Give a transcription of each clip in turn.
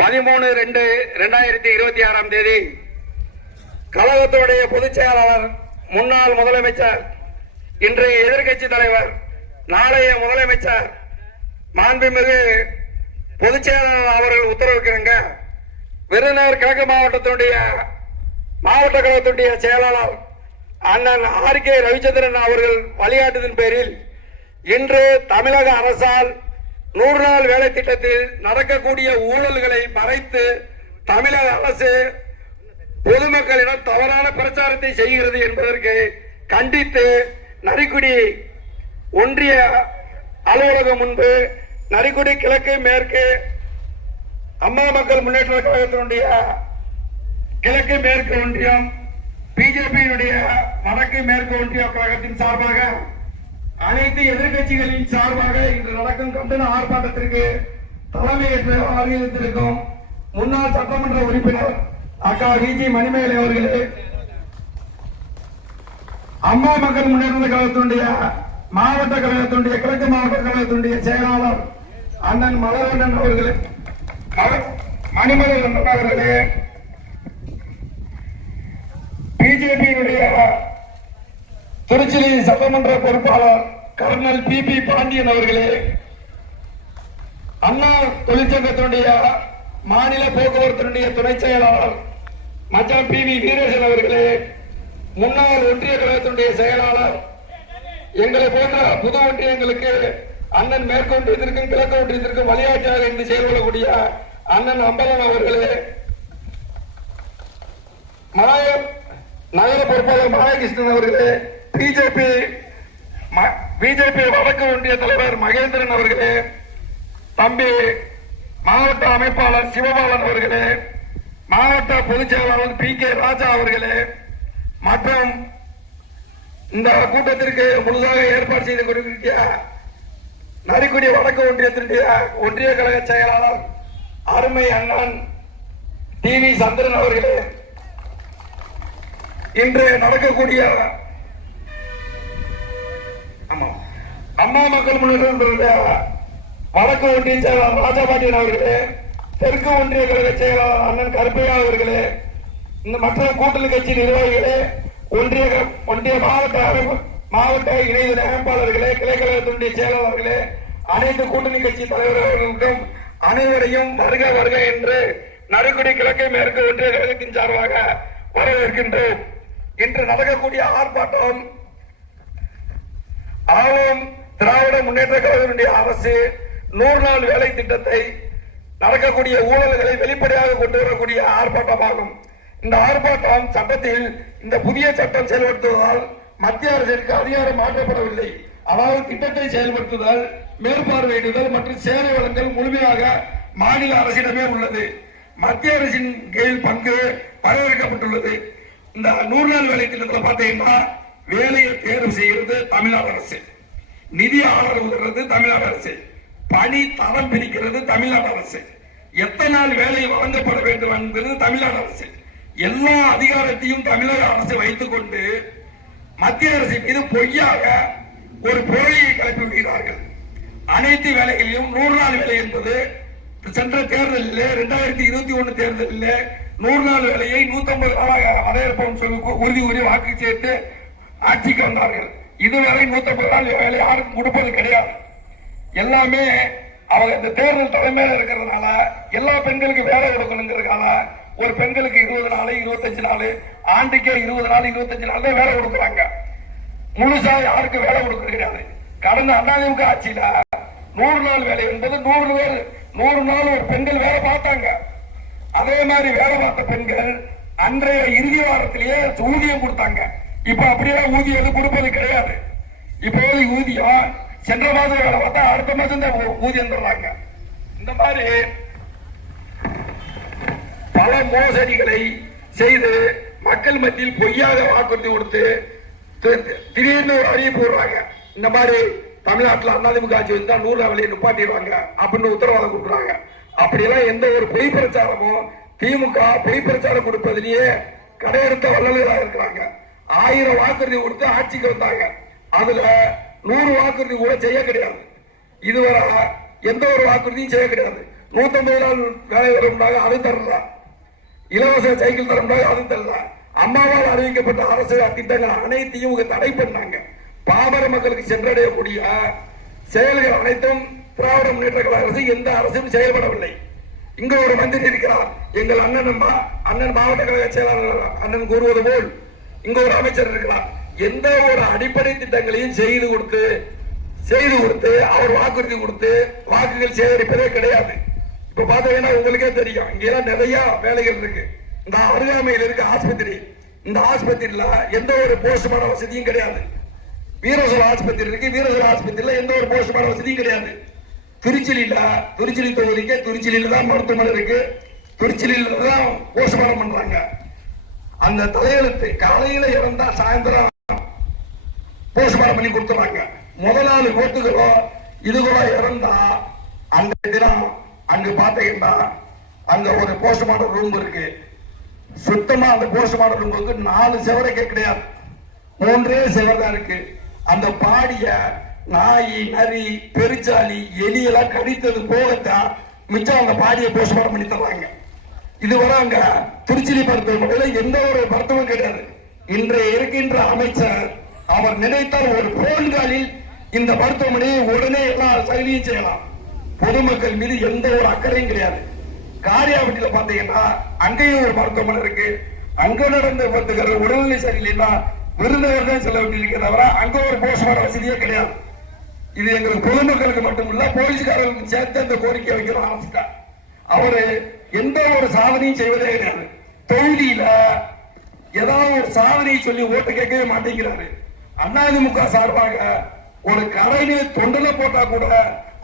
13/2/2026 கழகத்துடைய பொதுச் செயலாளர், முன்னாள் முதலமைச்சர், இன்றைய எதிர்கட்சி தலைவர், நாளைய முதலமைச்சர், மாண்புமிகு பொதுச் செயலாளர் அவர்கள் உத்தரவிருக்கிறாங்க. விருதுநகர் கிழக்கு மாவட்டத்தினுடைய மாவட்ட கழகத்துடைய செயலாளர் அண்ணன் RK ரவிச்சந்திரன் அவர்கள் வழிகாட்டுதலின் பேரில் இன்று தமிழக அரசால் 100 நாள் வேலை திட்டத்தில் நடக்கக்கூடிய ஊழல்களை மறைத்து தமிழக அரசு பொதுமக்களிடம் தவறான பிரச்சாரத்தை செய்கிறது என்பதற்கு கண்டித்து நரிக்குடி ஒன்றிய அலுவலகம் முன்பு நரிக்குடி கிழக்கு மேற்கு அம்மா மக்கள் முன்னேற்ற கழகத்தினுடைய கிழக்கு மேற்கு ஒன்றியம், பிஜேபியினுடைய வடக்கு மேற்கு ஒன்றிய கழகத்தின் சார்பாக அனைத்து எதிர்கட்சிகளின் சார்பாக இன்று நடக்கும் கண்டன ஆர்ப்பாட்டத்திற்கு தலைமையேற்று வருகின்றிருக்கும் முன்னாள் சட்டமன்ற உறுப்பினர் அக்கா VG மணிமேகலை அவர்களே, அம்மா மக்கள் முன்னேற்ற கழகத்தினுடைய மாவட்ட கழகத்தினுடைய கிழக்கு மாவட்ட கழகத்தினுடைய செயலாளர் அண்ணன் மலர்வண்ணன் அவர்களே, மணிமேகலை அவர்களே, பிஜேபியினுடைய திருச்சி சட்டமன்ற பொறுப்பாளர் கர்னல் PP பாண்டியன் அவர்களே, அண்ணா தொழிற்சங்கத்தினுடைய மாநில போக்குவரத்தினுடைய துணை செயலாளர் மச்சான் PV வீரேசன் அவர்களே, முன்னாள் ஒன்றிய கழகத்தினுடைய செயலாளர், எங்களை போன்ற புது ஒன்றியங்களுக்கு அண்ணன் மேற்கு ஒன்றியத்திற்கும் கிழக்கு ஒன்றியத்திற்கும் வழிகாட்டியாக இருந்து செயல்படக்கூடிய அண்ணன் அம்பலம் அவர்களே, நகர பொறுப்பாளர் மாயகிருஷ்ணன் அவர்களே, பிஜேபி வடக்கு ஒன்றிய தலைவர் மகேந்திரன் அவர்களே, தம்பி மாவட்ட அமைப்பாளர் சிவபாலன் அவர்களே, மாவட்ட பொதுச் செயலாளர் PK ராஜா அவர்களே, மற்றும் இந்த கூட்டத்திற்கு முழுதாக ஏற்பாடு செய்து கொண்டிருக்கிற நரிக்குடி வடக்கு ஒன்றியத்தினுடைய ஒன்றிய கழக செயலாளர் அருமை அண்ணன் TV சந்திரன் அவர்களே, இன்று நடக்கக்கூடிய அம்மா மக்கள் முன்னேற்ற வடக்கு ஒன்றிய செயலாளர் ராஜபாண்டியன் அவர்களே, தெற்கு ஒன்றிய கழக செயலாளர் அண்ணன் கருப்பையா அவர்களே, இந்த மற்ற கூட்டணி கட்சி நிர்வாகிகளே, ஒன்றிய மாவட்ட இணைய அமைப்பாளர்களே, கிளை கழகத்தினுடைய செயலாளர்களே, அனைத்து கூட்டணி கட்சி தலைவர்களுக்கும் அனைவரையும் வருக வருக என்று நரிக்குடி கிழக்கு மேற்கு ஒன்றிய கழகத்தின் சார்பாக வரவேற்கின்றோம். இன்று நடக்கக்கூடிய ஆர்ப்பாட்டம் ஆளும் திராவிட முன்னேற்ற கழகத்தினுடைய அரசு 100 நாள் வேலை திட்டத்தை நடக்கக்கூடிய ஊழல்களை வெளிப்படையாக கொண்டு வரக்கூடிய ஆர்ப்பாட்டமாகும். இந்த ஆர்ப்பாட்டம் சட்டத்தில் இந்த புதிய சட்டம் செயல்படுத்துவதால் மத்திய அரசிற்கு அதிகாரம் மாற்றப்படவில்லை. அதாவது திட்டத்தை செயல்படுத்துதல், மேற்பார்வையிடுதல் மற்றும் சேவை வழங்கல் முழுமையாக மாநில அரசிடமே உள்ளது. மத்திய அரசின் கீழ் பங்கு வரவேற்கப்பட்டுள்ளது. இந்த 100 நாள் வேலை திட்டத்தில் பார்த்தீங்கன்னா வேலையை தேர்வு செய்கிறது தமிழ்நாடு அரசு, நிதி ஆதரவு தமிழ்நாடு அரசு, பணி தரம் பிரிக்கிறது தமிழ்நாடு அரசு, எத்தனை நாள் வேலை வழங்கப்பட வேண்டும் என்பது தமிழ்நாடு அரசு. எல்லா அதிகாரத்தையும் தமிழக அரசு வைத்துக் கொண்டு மத்திய அரசு மீது பொய்யாக ஒரு போலியை கிளப்பி விடுகிறார்கள். அனைத்து வேலைகளையும் 100 நாள் வேலை என்பது சென்ற தேர்தலில் 2021 தேர்தலில் 100 நாள் வேலையை 150 நாளாக அடையப்போம் சொல்லி உறுதி கூறி வாக்கு சேர்த்து ஆட்சிக்கு வந்தார்கள். இதுவரை 150 நாள் வேலை யாருக்கும் கொடுப்பது கிடையாது. எல்லாமே அவங்க இந்த தேர்தல் தலைமையில இருக்கிறதுனால எல்லா பெண்களுக்கும் வேலை கொடுக்கணுங்கிறதுனால ஒரு பெண்களுக்கு 20 நாள் 25 நாள், ஆண்டுக்கே 20 நாள் 25 நாள் தான் வேலை கொடுக்குறாங்க. முழுசா யாருக்கும் வேலை கொடுக்கறது கிடையாது. கடந்த அதிமுக ஆட்சியில 100 நாள் வேலை என்பது 100 நாள் ஒரு பெண்கள் வேலை பார்த்தாங்க. அதே மாதிரி வேலை பார்த்த பெண்கள் அன்றைய இறுதி வாரத்திலேயே ஊதியம் கொடுத்தாங்க. இப்ப அப்படியே ஊதியம் கொடுப்பது கிடையாது. இப்போது ஊதியம் சென்ற மாதம் வேலை பார்த்தா அடுத்த மாதம் தான் ஊதியம் தர்றாங்க. இந்த மாதிரி பல மோசடிகளை செய்து மக்கள் மத்தியில் பொய்யாக வாக்குறுதி கொடுத்து திடீர்னு ஒரு அறிவிப்பு போடுறாங்க. இந்த மாதிரி தமிழ்நாட்டில் அதிமுக ஆட்சி வந்தா 100 வேலையை நிப்பாட்டிடுவாங்க அப்படின்னு உத்தரவாதம் கொடுக்குறாங்க. அப்படியெல்லாம் எந்த ஒரு பொய் பிரச்சாரமும் திமுக பொய் பிரச்சாரம் கொடுப்பதிலேயே கடையெடுத்த வல்லல்களாக இருக்கிறாங்க. 1000 வாக்குறுதி கொடுத்து ஆட்சிக்கு வந்தாங்க. அதுல 100 வாக்குறுதி கூட செய்ய கிடையாது. இதுவரை எந்த ஒரு வாக்குறுதியும் செய்ய கிடையாது. 150 நாள் வேலை தரமுண்டாக அது தரல, இலவச சைக்கிள் தரமுண்டாக அது தரல. அம்மாவால் அறிவிக்கப்பட்ட அரசு திட்டங்கள் அனைத்தையும் இவங்க தடை பண்ணாங்க. பாமர மக்களுக்கு சென்றடையக்கூடிய செயல்கள் அனைத்தும் திராவிட முன்னேற்ற கழக அரசு எந்த அரசும் செயல்படவில்லை. இங்க ஒரு மந்திரி இருக்கிறார், எங்கள் அண்ணன் மாவட்ட கழக செயலாளர் அண்ணன் கூறுவது போல் இங்க ஒரு அமைச்சர் இருக்கிறார். எந்த ஒரு அடிப்படை திட்டங்களையும் செய்து கொடுத்து அவர் வாக்குறுதி கொடுத்து வாக்குகள் சேகரிப்பதே கிடையாது. இப்ப பாத்தீங்கன்னா உங்களுக்கே தெரியும், இங்க எல்லாம் நிறைய வேலைகள் இருக்கு. இந்த அருகாமையில் இருக்க ஆஸ்பத்திரி, இந்த ஆஸ்பத்திரியில எந்த ஒரு போஸ்ட்மார்டம் வசதியும் கிடையாது. வீரசோல் ஆஸ்பத்திரி இருக்கு, வீரசோல் ஆஸ்பத்திரியில எந்த ஒரு போஸ்ட்மார்டம் வசதியும் கிடையாது. திருச்சியில் தொகுதிக்கு திருச்சியில தான் மருத்துவமனை இருக்கு, திருச்சியில தான் போஸ்ட்மார்டம் பண்றாங்க. அந்த தலையெழுத்து காலையில இறந்தா சாயந்தரம் போஸ்ட்மார்டம் பண்ணி கொடுத்துறாங்க. முதல் நாள் ஓட்டுகளோ இதுகளோ இறந்தா அந்த தினம் அங்கு பாத்தீங்கன்னா அங்க ஒரு போஸ்ட்மார்டம் ரூம் இருக்கு. சுத்தமா அந்த போஸ்ட்மார்டம் ரூமுக்கு 4 செவரைக்கே கிடையாது, 3 செவர் தான் இருக்கு. அந்த பாடிய நாய், நரி, பெருச்சாலி, எலியெல்லாம் கடித்தது போகத்தான் மிச்சம் அந்த பாடியை போஸ்ட்மார்டம் பண்ணி தர்றாங்க. இதுவரை அங்க திருச்சி மருத்துவமனையில எந்த ஒரு மருத்துவம் கிடையாது. இன்றைய இருக்கின்ற அமைச்சர் அவர் நினைத்தால் ஒரு போன் காலில் இந்த மருத்துவமனையை உடனே எல்லா சலுகையும் செய்யலாம். பொதுமக்கள் மீது எந்த ஒரு அக்கறையும் கிடையாது. காரியாபட்டியில பாத்தீங்கன்னா அங்கேயும் ஒரு மருத்துவமனை இருக்கு. அங்க நடந்த விபத்துகள் உடல்நிலை சரியில்லைன்னா விருதுநகர் தான் செல்ல வேண்டியிருக்க தவிர அங்க ஒரு போஸ்ட்மார்டம் வசதியே கிடையாது. இது எங்களுக்கு பொதுமக்களுக்கு மட்டுமல்ல, போலீஸ்காரர்களுக்கு சேர்த்து இந்த கோரிக்கை வைக்கிறோம் அரசுக்கு. அவரு எந்த ஒரு சாதனையும் செய்வதே கிடையாது. தொகுதியில ஏதாவது ஒரு சாதனையை சொல்லி ஓட்டு கேட்கவே மாட்டேங்கிறாரு. அதிமுக சார்பாக ஒரு கடையில தொண்டல போட்டா கூட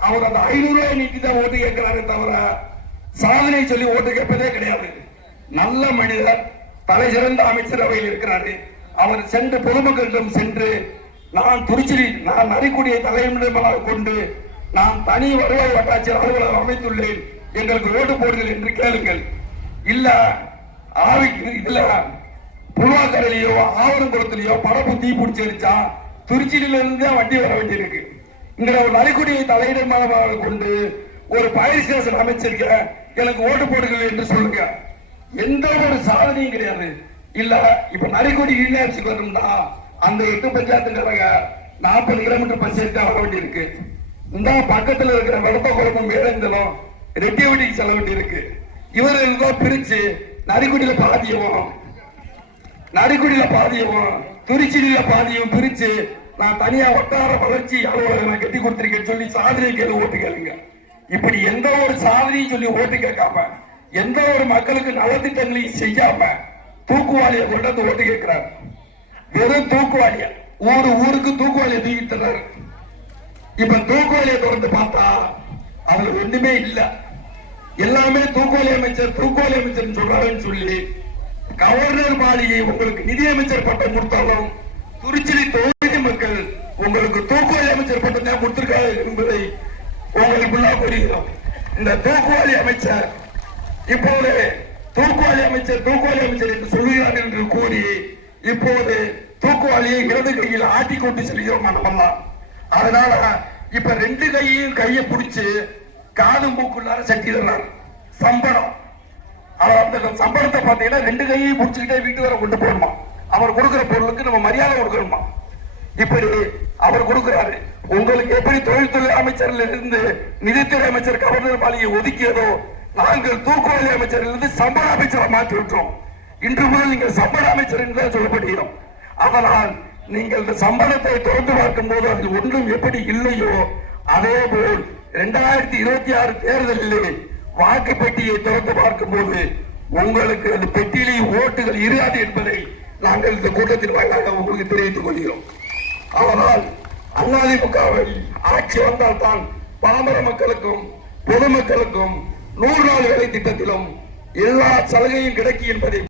அவர் அந்த 500 ரூபாய் நீக்கி தான் ஓட்டு கேட்கிறாரு தவிர சாதனை சொல்லி ஓட்டு கேட்பதே கிடையாது. நல்ல மனிதர், தலை சிறந்த அமைச்சரவையில் இருக்கிறாரு. அவர் சென்று பொதுமக்களிடம் சென்று நான் நரிக்குடியை தலைமையிடமாக கொண்டு நான் தனி வருவாய் வட்டாட்சியர் அலுவலகம் அமைத்துள்ளேன், எங்களுக்கு ஓட்டு போடுங்கள் என்று கேளுங்கள். இல்ல இதுல புல்வாக்கரையிலயோ ஆவரங்குளத்திலேயோ படப்பு தீ பிடிச்சி அடிச்சா திருச்சியில இருந்து வண்டி வர வேண்டியிருக்கு. இங்க ஒரு நரிக்குடியை தலையிடமாக கொண்டு ஒரு பயிர் ஸ்டேஷன் அமைச்சிருக்க, எனக்கு ஓட்டு போடுங்கள் என்று சொல்லுங்க. எந்த ஒரு சாதனையும் கிடையாது. இல்ல இப்ப நரிக்குடி யூனிவர்சிட்டி வரும்னா அந்த 8 பஞ்சாயத்துக்காரங்க 40 கிலோமீட்டர் பஸ் எடுத்து வர வேண்டி இருக்கு. இந்த பக்கத்துல இருக்கிற வெடுப்ப குழம்பம் வேடங்களும் ரெட்டியவட்டிக்கு செல்ல வேண்டி இருக்கு. இவர்கள் பிரிச்சு நரிக்குடியில பாதியவும் திருச்சியில பாதியும் பிரிச்சு நான் தனியா வட்டார வளர்ச்சி அலுவலகம் நான் கட்டி கொடுத்திருக்கேன்னு சொல்லி சாதனை கேள்வி ஓட்டு கேளுங்க. இப்படி எந்த ஒரு சாதனையும் சொல்லி ஓட்டு கேட்காம எந்த ஒரு மக்களுக்கு நலத்திட்டங்களையும் செய்யாம தூக்குவாளியை கொண்டு வந்து ஓட்டு கேட்கிறார். வெறும் தூக்குவாளிய ஊருக்கு தூக்குவாளியை தூக்கிட்டாரு. இப்ப தூக்குவாளியை தொடர்ந்து பார்த்தா அதுல ஒண்ணுமே இல்ல. எல்லாமே தூக்குவாளி அமைச்சர் சொல்றாருன்னு சொல்லி கவர்னர் மாளிகை உங்களுக்கு நிதியமைச்சர் பட்டம் கொடுத்தாலும் திருச்சி தொகுதி மக்கள் உங்களுக்கு தூக்குவாளி அமைச்சர் பட்டம் தான் கொடுத்திருக்காரு என்பதை உங்களுக்கு புரிகிறோம். இந்த தூக்குவாளி அமைச்சர் இப்போது தூக்குவாளி அமைச்சர் என்று சொல்லுகிறார் என்று கூறி இப்போது தூக்குவாளியை இடது கையில் ஆட்டி கொண்டு செல்கிறோம் நம்மெல்லாம். அதனால இப்ப 2 கையை பிடிச்சு காது மூக்குள்ளார சட்டிடுறார். சம்பளம் அந்த சம்பளத்தை பார்த்தீங்கன்னா 2 கையையும் பிடிச்சுக்கிட்டே வீட்டு வர கொண்டு போகணுமா. அவர் கொடுக்கிற பொருளுக்கு நம்ம மரியாதை கொடுக்கணுமா. இப்படி அவர் கொடுக்கிறாரு. உங்களுக்கு எப்படி தொழில்துறை அமைச்சரில் இருந்து நிதித்துறை அமைச்சர் கவர்னர் மாளிகை ஒதுக்கியதோ நாங்கள் தூக்குவாளி அமைச்சரிலிருந்து சம்பள அமைச்சரை மாற்றி விட்டோம். இன்று முதல் நீங்கள் சம்பள அமைச்சர் என்று சொல்லப்படுகிறோம். அதனால் நீங்கள் இந்த சம்பளத்தை தொடர்ந்து பார்க்கும் போது அதில் ஒன்றும் எப்படி இல்லையோ அதே போல் 2026 தேர்தலிலே வாக்கு பெட்டியை திறந்து பார்க்கும் போது உங்களுக்கு அந்த பெட்டியிலே ஓட்டுகள் இராது என்பதை நாங்கள் இந்த கூட்டத்தின் வாயிலாக உங்களுக்கு தெரிவித்துக் கொள்கிறோம். ஆனால் அதிமுகவை ஆட்சி வந்தால் தான் பாமர மக்களுக்கும் பொதுமக்களுக்கும் 100 நாள் வேலை திட்டத்திலும் எல்லா சலுகையும் கிடைக்கும் என்பதை